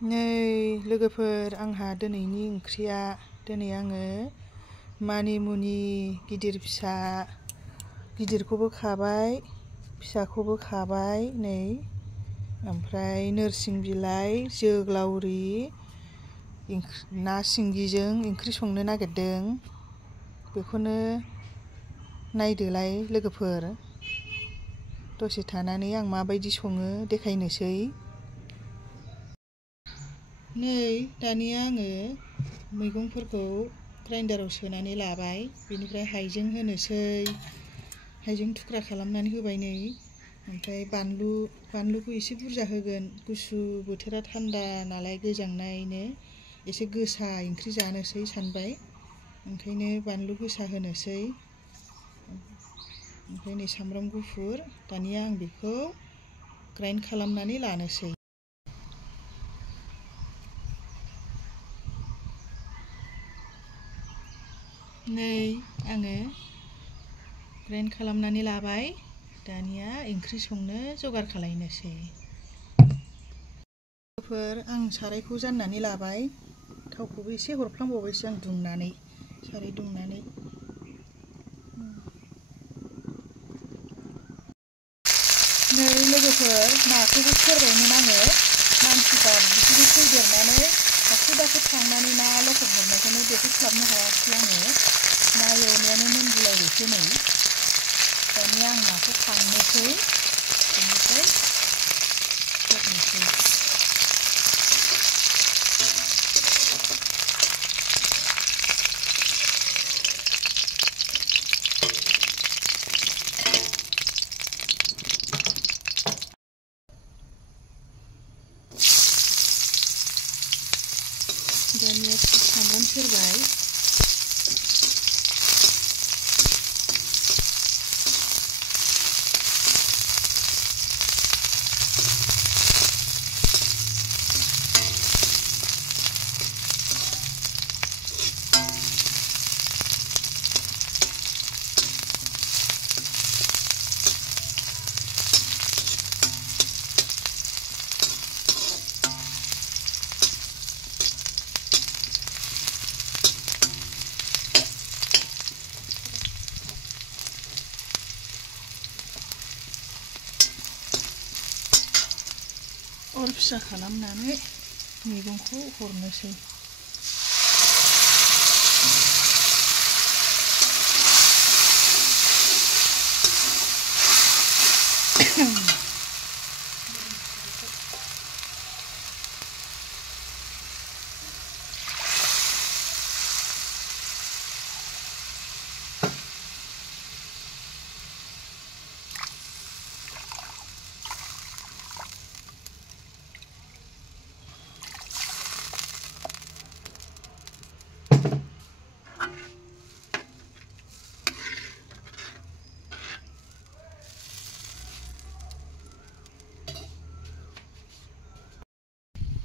नै लोगोफोर आंहा दिनैनि ओंख्रिया दिनै आङो मानिमुनि गिदिर फिसा गिदिरखौबो खाबाय फिसाखौबो खाबाय नै ओमफ्राय नोरसिं बिलाइ जोग्लावरि ना सिंगिजों ओंख्रि संनो नागिरदों बेखौनो नायदोलाय लोगोफोर दसे थानानै आं माबायदि सङो देखायनोसै। नै दानिया आङो मैगंफोरखौ ग्राइन्डाराव सोनानै लाबाय बेनिफ्राय हाइजें होनोसै हाइजें थुख्रा खालामनानै होबाय नै ओमफ्राय बानलुखौ एसे बुरजा होगोन गुसु बोथोरा थान्दा नालाय गोजांनायनो एसे गोसा ओंख्रि जानोसै सानबाय ओंखायनो बानलु गोसा होनोसै ओमफ्राय नै सामब्राम गुफुर दानिया आं बेखौ ग्राइन्ड खालामनानै लानोसै। नै आङो ग्राइन्ड खालामनानै लाबाय दानिया ओंख्रि संनो जगार खालायनोसै। आं सारायखौ जाननानै लाबाय थावखौबो एसे हरफ्लांबावबायसो आं दुंनानै साराय दुंनानै नै लोगोफोर नाखौबो सेरबायमोन आङो मानसिफ्रा बिदिनो फैदेरनानै दाखु दाखु थांनानै ना लखब हरनायखौनो देखायस्लाबनो हायाखिसै आङो ना एवनायानो मोनगुलायबायसो नै दानिया आं नाखौ खांनोसै बेनिफ्राय सेरनोसै। दानिया सामब्राम सेरबाय अर फिसा खालामनानै मैगंखौ हरनोसै।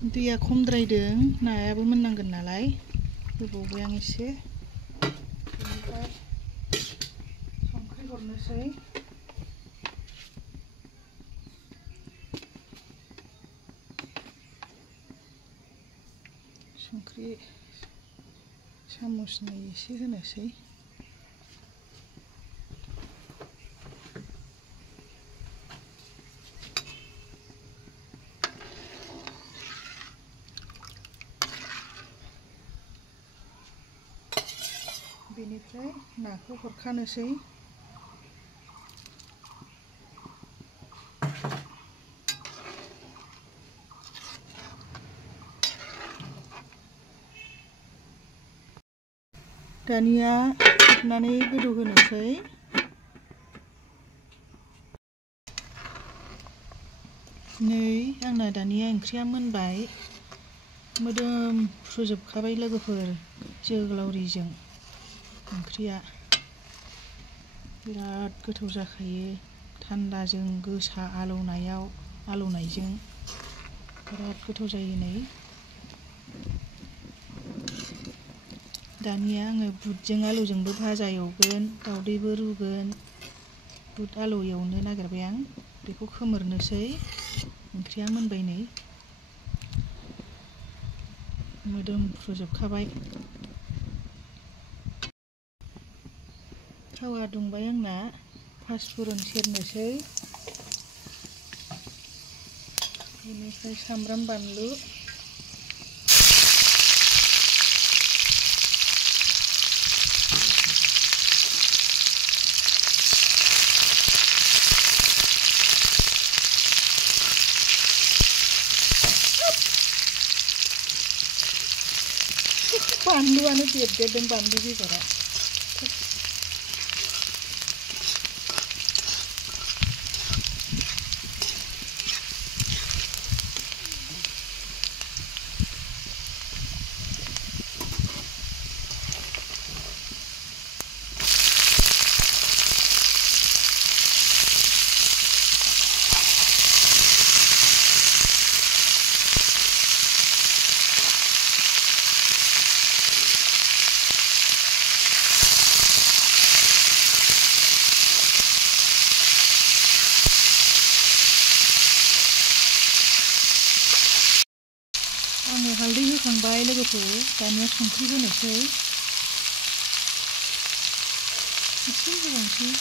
दैया खमद्रायदों नायाबो मोननांगोन नालाय होबावबाय आं एसे बेनिफ्राय संख्रि हरनोसै संख्रि सामुसनै एसे होनोसै बेनिफ्राय नाखौ हरखानोसै दानिया खोबनानै गोदौ होनोसै नै आंना दानिया ओंख्रिया मोनबाय मोदोमफ्रुजोबखाबाय लोगोफोर जोगोलावरिजों ओंख्रिया बिराद गोथाव जाखायो थान्दाजों गोसा आलौनायजों बिराद गोथाव जायो नै दानिया आङो बुटजों आलुजोंबो भाजा एवगोन दावदैबो रुगोन बुट आलु एवनो नागिरबाय आं बेखौ खोमोरनोसै ओंख्रिया मोनबाय नै मोदोमफ्रुजोबखाबाय। थावा दुंबाय आंना पासफुरन सेरनोसै, बेनिफ्राय सामब्राम बानलु, बानलुआनो देरदेरदों, बानलु बेगरा। आङो हालदै होखांबाय लोगोफोर, दानिया संख्रि होनोसै, एसे होबावनोसै।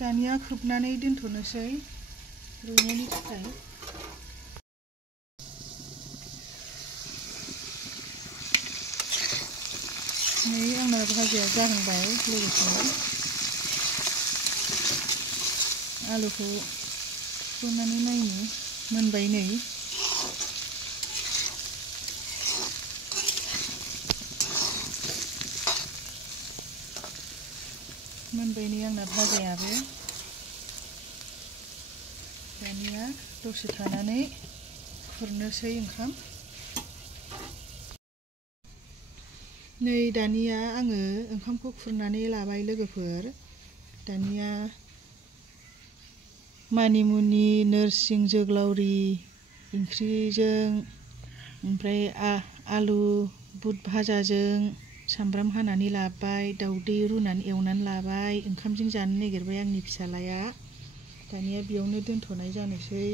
दानिया खोबनानै दोनथ'नोसै रुइनायनि थाखाय। नै आंना भाजाया जाहांबाय लोगोफोर, आलुखौ सुनानै नायनि, मोनबाय नै। मोनबाय नै आंना भाजायाबो। दानिया दसे थानानै खुरनोसै ओंखाम। नै दानिया आङो ओंखामखौ खुरनानै लाबाय लोगोफोर। दानिया मानिमुनि, नोरसिं, जोगोलावरि ओंख्रिजों, ओमफ्राय आलु बुट भाजाजों सामब्राम हानानै लाबाय, दाउदै रुनानै एवनानै लाबाय, ओंखामजों जानो नागिरबाय आंनि फिसालाया। दानिया बेयावनो दोनथ'नाय जानोसै।